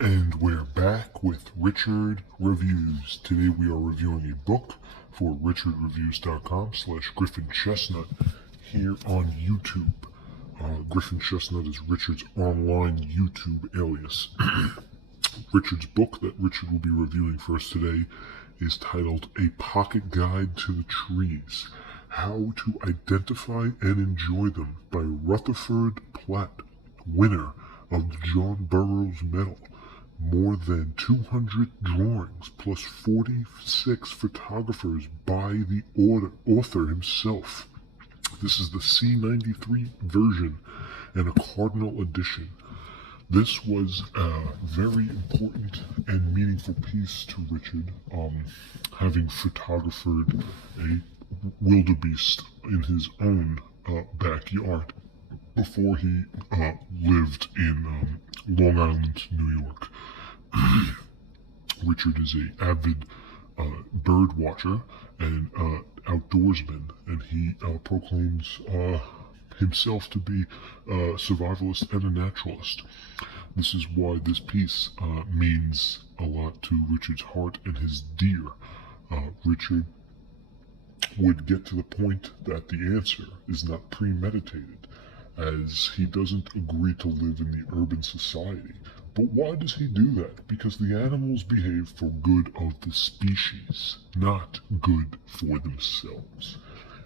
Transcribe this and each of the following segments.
And we're back with Richard Reviews. Today we are reviewing a book for richardreviews.com/Griffin Chestnut here on YouTube. Griffin Chestnut is Richard's online YouTube alias. Richard's book that Richard will be reviewing for us today is titled A Pocket Guide to the Trees: How to Identify and Enjoy Them by Rutherford Platt, winner of the John Burroughs Medal. More than 200 drawings plus 46 photographers by the author himself. This is the C93 version and a Cardinal edition. This was a very important and meaningful piece to Richard, having photographed a wildebeest in his own backyard before he lived in Long Island, New York. Richard is an avid bird watcher and outdoorsman, and he proclaims himself to be a survivalist and a naturalist. This is why this piece means a lot to Richard's heart and his deer. Richard would get to the point that the answer is not premeditated, as he doesn't agree to live in the urban society. But why does he do that? Because the animals behave for good of the species, not good for themselves.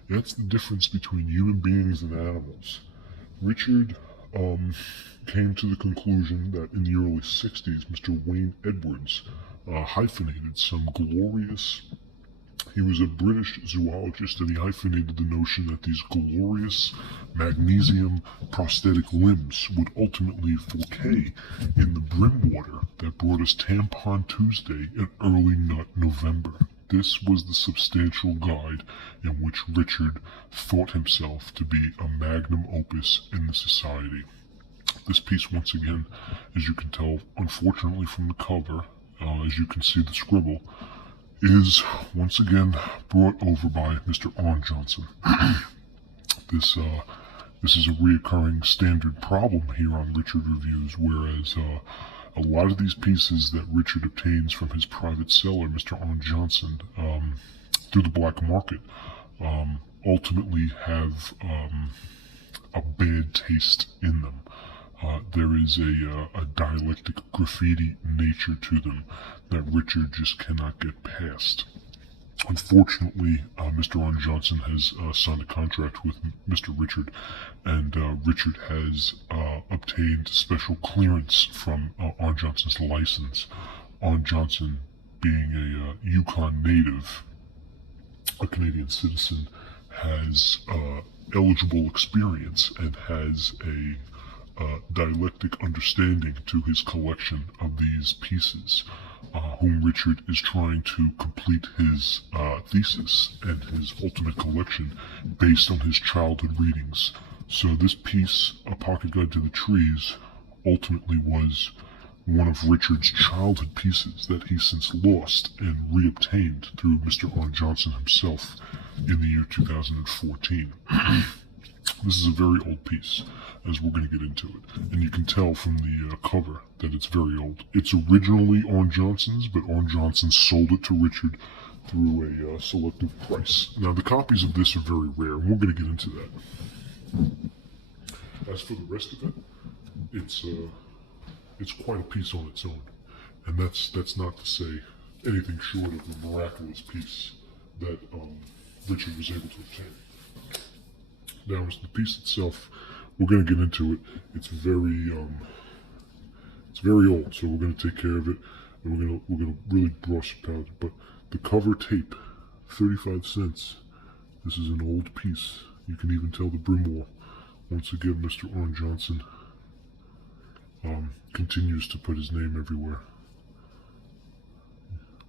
That's the difference between human beings and animals. Richard came to the conclusion that in the early 60s, Mr. Wayne Edwards hyphenated some glorious... He was a British zoologist, and he hyphenated the notion that these glorious magnesium prosthetic limbs would ultimately decay in the brim water that brought us Tampon Tuesday in early November. This was the substantial guide in which Richard thought himself to be a magnum opus in the society. This piece, once again, as you can tell, unfortunately from the cover, as you can see the scribble, is once again brought over by Mr. Arn Johnson. This is a reoccurring standard problem here on Richard Reviews, whereas a lot of these pieces that Richard obtains from his private seller, Mr. Arn Johnson, through the black market, ultimately have a bad taste in them. There is a dialectic graffiti nature to them that Richard just cannot get past. Unfortunately, Mr. Arn Johnson has signed a contract with Mr. Richard, and Richard has obtained special clearance from Arn Johnson's license. Arn Johnson, being a Yukon native, a Canadian citizen, has eligible experience and has a dialectic understanding to his collection of these pieces, whom Richard is trying to complete his thesis and his ultimate collection based on his childhood readings. So this piece, A Pocket Guide to the Trees, ultimately was one of Richard's childhood pieces that he since lost and reobtained through Mr. Arn Johnson himself in the year 2014. This is a very old piece, as we're going to get into it. And you can tell from the cover that it's very old. It's originally Arn Johnson's, but Arn Johnson sold it to Richard through a selective price. Now, the copies of this are very rare, and we're going to get into that. As for the rest of it, it's quite a piece on its own. And that's not to say anything short of the miraculous piece that Richard was able to obtain. Now, as the piece itself, we're going to get into it. It's very old, so we're going to take care of it, and we're going to really brush about it. But the cover tape, 35 cents. This is an old piece. You can even tell the brim wall. Once again, Mr. Arn Johnson continues to put his name everywhere.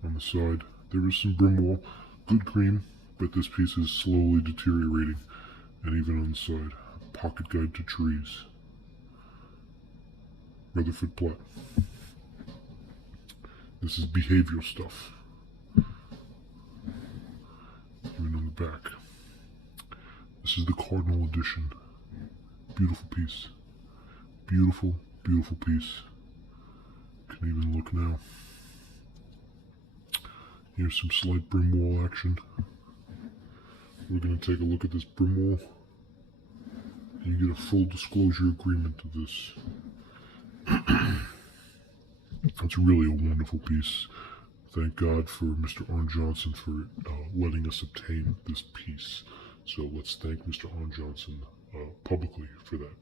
On the side, there is some brim wall, good cream, but this piece is slowly deteriorating. And even on the side, Pocket Guide to Trees. Rutherford Platt. This is behavioral stuff. Even on the back. This is the Cardinal edition. Beautiful piece. Beautiful, beautiful piece. Can even look now. Here's some slight brim wall action. We're going to take a look at this brim wall. You get a full disclosure agreement to this. It's really a wonderful piece. Thank God for Mr. Arn Johnson for letting us obtain this piece. So let's thank Mr. Arn Johnson publicly for that.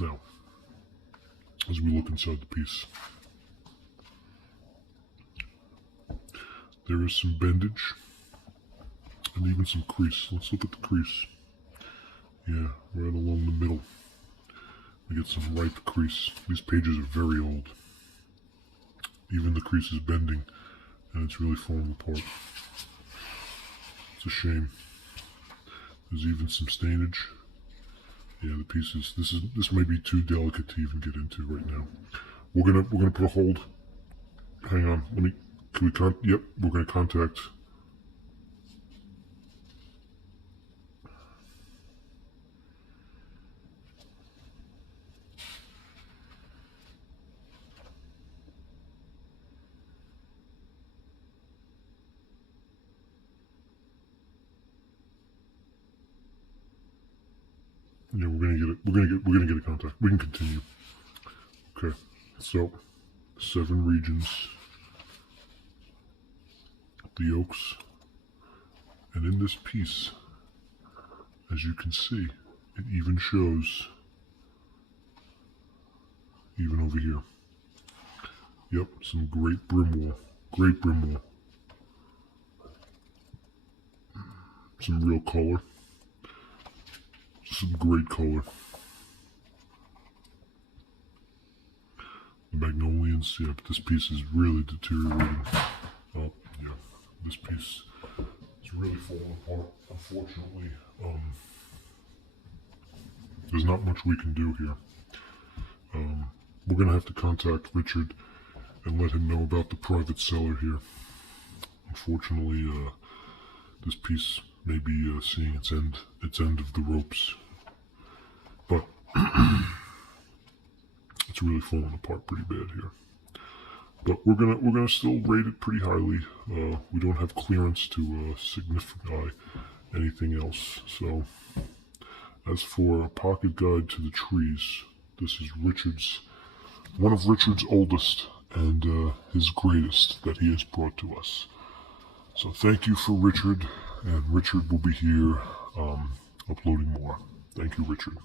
Now, as we look inside the piece, there is some bendage and even some crease. Let's look at the crease. Yeah, right along the middle. We get some ripe crease. These pages are very old. Even the crease is bending, and it's really falling apart. It's a shame. There's even some stainage. Yeah, the pieces. This may be too delicate to even get into right now. We're gonna put a hold. Hang on. Yep, we're gonna contact. Yeah, we're gonna get it. We're gonna get a contact. We can continue. Okay, so 7 regions, the yolks, and in this piece, as you can see, it even shows, even over here. Yep, some great brim wall. Great brim wall. Some real color. Some great color. The magnolians, yeah, but this piece is really deteriorating. Oh, yeah, this piece is really falling apart, unfortunately. There's not much we can do here. We're going to have to contact Richard and let him know about the private seller here. Unfortunately, this piece may be seeing its end of the ropes. But it's really falling apart pretty bad here. But we're gonna still rate it pretty highly. We don't have clearance to signify anything else. So, as for a pocket guide to the trees, this is one of Richard's oldest and his greatest that he has brought to us. So thank you for Richard, and Richard will be here uploading more. Thank you, Richard.